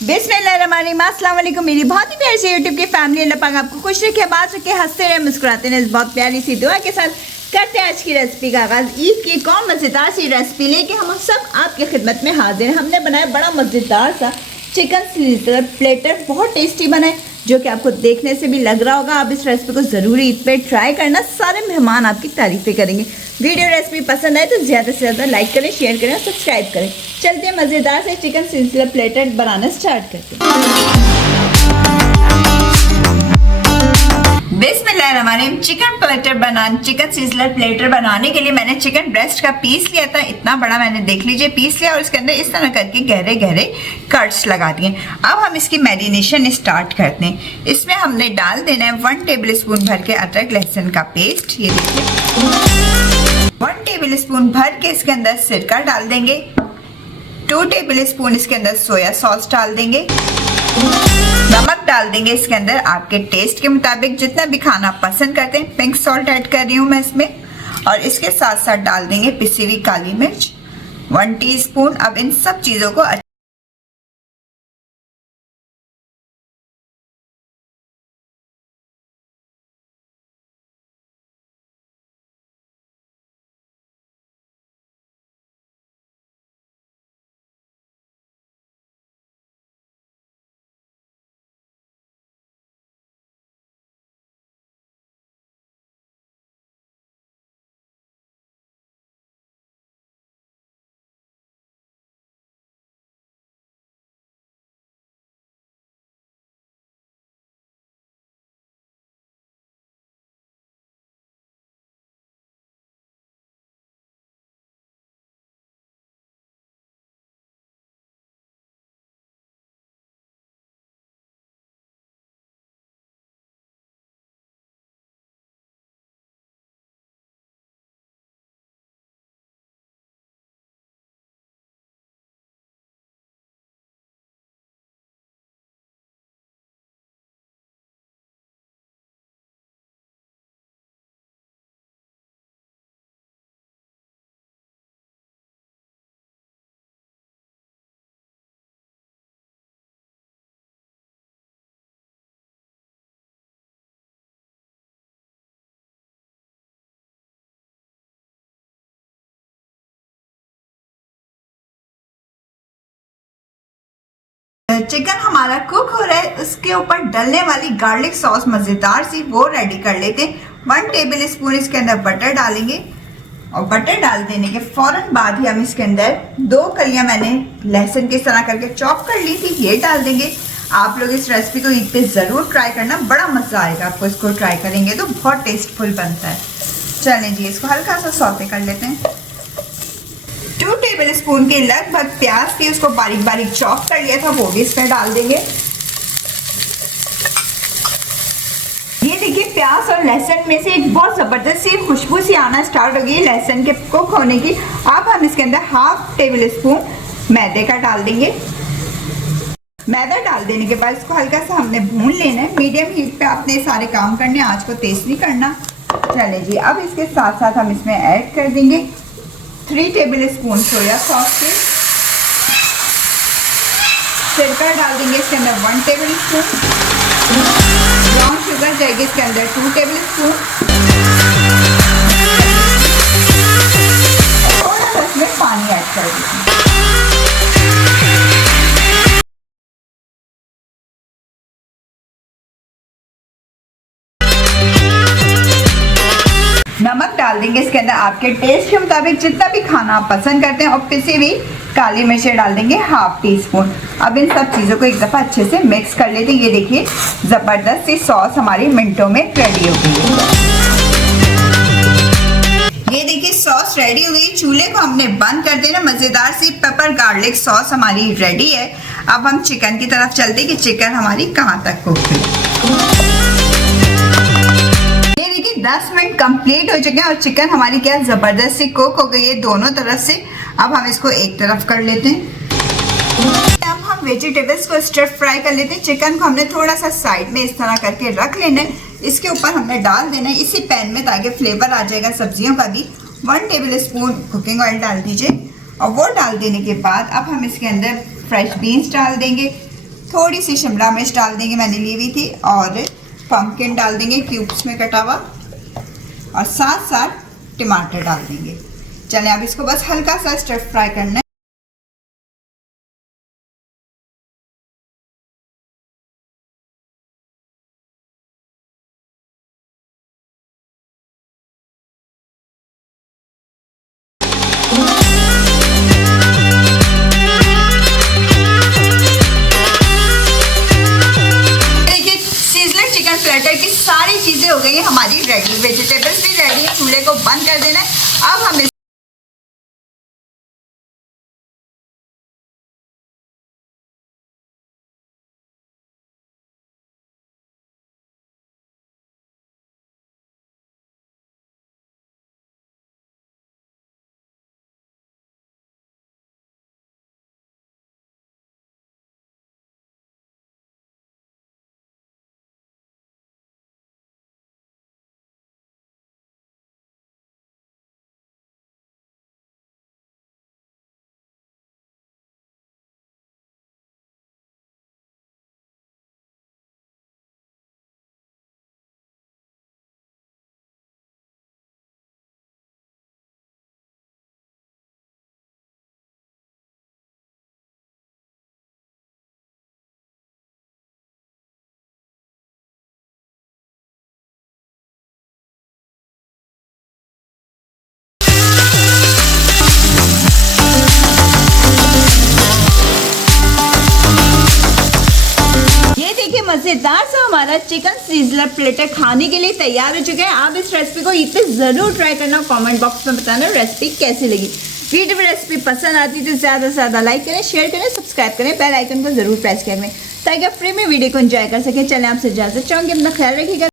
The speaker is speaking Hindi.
बिस्मिल्लाहिर्रहमानिर्रहीम, अस्सलाम वालेकुम। मेरी बहुत ही प्यारी सी यूट्यूब की फैमिली, अल्लाह पाक आपको खुश रखे, आबाद रखे, हंसते रहे, मुस्कुराते रहे। इस बहुत प्यारी सी दुआ के साथ करते हैं आज की रेसिपी का आगाज़। ईद की कौन मज़ेदार सी रेसिपी लेके हम सब आपकी खिदमत में हाजिर हैं। हमने बनाया बड़ा मज़ेदार सा चिकन सिज़लर प्लेटर, बहुत टेस्टी बना है, जो कि आपको देखने से भी लग रहा होगा। आप इस रेसिपी को ज़रूर ईद पे ट्राई करना, सारे मेहमान आपकी तारीफ़ें करेंगे। वीडियो रेसिपी पसंद आए तो ज़्यादा से ज़्यादा लाइक करें, शेयर करें और सब्सक्राइब करें। चलते हैं मज़ेदार से चिकन सिज़लर प्लेटर बनाना स्टार्ट करते हैं। बिस्मिल्लाहिर्रहमानिर्रहीम। चिकन सिज़लर प्लेटर बनाने के लिए मैंने चिकन ब्रेस्ट का पीस लिया था, इतना बड़ा मैंने देख लीजिए पीस लिया, और इसके अंदर इस तरह करके गहरे गहरे कट्स लगा दिए। अब हम इसकी मैरिनेशन स्टार्ट करते हैं। इसमें हमने डाल देना है 1 टेबल स्पून भर के अदरक लहसुन का पेस्ट। ये देखिए 1 टेबल स्पून भर के इसके अंदर सिरका डाल देंगे। 2 टेबल स्पून इसके अंदर सोया सॉस डाल देंगे। नमक डाल देंगे इसके अंदर आपके टेस्ट के मुताबिक, जितना भी खाना पसंद करते हैं। पिंक सॉल्ट ऐड कर रही हूँ मैं इसमें, और इसके साथ साथ डाल देंगे पिसी हुई काली मिर्च 1 टीस्पून। अब इन सब चीजों को चिकन हमारा कुक हो रहा है, उसके ऊपर डलने वाली गार्लिक सॉस मजेदार सी वो रेडी कर लेते हैं। 1 टेबल स्पून इसके अंदर बटर डालेंगे, और बटर डाल देने के फौरन बाद ही हम इसके अंदर 2 कलियां मैंने लहसुन की तरह करके चॉप कर ली थी, ये डाल देंगे। आप लोग इस रेसिपी को ईद पे जरूर ट्राई करना, बड़ा मजा आएगा आपको, इसको ट्राई करेंगे तो बहुत टेस्टफुल बनता है। चलें जी, इसको हल्का सा सौते कर लेते हैं। 2 टेबल स्पून के लगभग प्याज थी, उसको बारीक बारीक चॉप कर लिया था, वो भी इसमें डाल देंगे। ये देखिए प्याज और लहसुन में से एक बहुत जबरदस्त सी खुशबू सी आना स्टार्ट हो गई लहसुन के कुक होने की। अब हम इसके अंदर 1/2 टेबल स्पून मैदे का डाल देंगे। मैदा डाल देने के बाद इसको हल्का सा हमने भून लेना है। मीडियम हीट पे आपने सारे काम करने, आंच को तेज नहीं करना। चले जी, अब इसके साथ साथ हम इसमें ऐड कर देंगे 3 टेबल स्पून सोया सॉस के। सिरका डाल देंगे इसके अंदर 1 टेबल स्पून। ब्राउन शुगर जाएगी इसके अंदर 2 टेबल स्पून। थोड़ा सा इसमें पानी ऐड कर देंगे। नमक डाल देंगे इसके अंदर आपके टेस्ट के मुताबिक, जितना भी खाना आप पसंद करते हैं, और पिसी हुई काली मिर्चें डाल देंगे 1/2 टीस्पून। अब इन सब चीज़ों को एक दफ़ा अच्छे से मिक्स कर लेते हैं। ये देखिए ज़बरदस्त सी सॉस हमारी मिनटों में रेडी हो गई है। ये देखिए सॉस रेडी हो गई, चूल्हे को हमने बंद कर देना। मज़ेदार सी पेपर गार्लिक सॉस हमारी रेडी है। अब हम चिकन की तरफ चलते हैं कि चिकन हमारी कहाँ तक कुक हुई। 10 मिनट कंप्लीट हो चुके हैं और चिकन हमारी क्या जबरदस्त सी कुक हो गई है दोनों तरफ से। अब हम इसको एक तरफ कर लेते हैं। अब हम वेजिटेबल्स को स्टर फ्राई कर लेते हैं। चिकन को हमने थोड़ा सा साइड में इस तरह करके रख लेना है, इसके ऊपर हमने डाल देना है इसी पैन में, ताकि फ्लेवर आ जाएगा सब्जियों का भी। 1 टेबल स्पून कुकिंग ऑयल डाल दीजिए, और वो डाल देने के बाद अब हम इसके अंदर फ्रेश बीन्स डाल देंगे, थोड़ी सी शिमला मिर्च डाल देंगे, मैंने ली हुई थी, और पम्पकिन डाल देंगे क्यूब्स में कटा हुआ, और साथ साथ टमाटर डाल देंगे। चलें अब इसको बस हल्का सा स्टर फ्राई करना है। चिकन प्लेटर की सारी चीजें हो गई हैं हमारी रेडी, वेजिटेबल्स भी रेडी है। चूल्हे को बंद कर देना है। अब हम मजेदार सा हमारा चिकन सीजलर प्लेटर खाने के लिए तैयार हो चुका है। आप इस रेसिपी को इतने जरूर ट्राई करना, कमेंट बॉक्स में बताना रेसिपी कैसी लगी। वीडियो में रेसिपी पसंद आती तो ज़्यादा से ज़्यादा लाइक करें, शेयर करें, सब्सक्राइब करें, बेल आइकन को जरूर प्रेस करें ताकि आप फ्री में वीडियो को एंजॉय कर सकें। चलें आपसे इजाजत चाहूँगी, अपना ख्याल रखिएगा।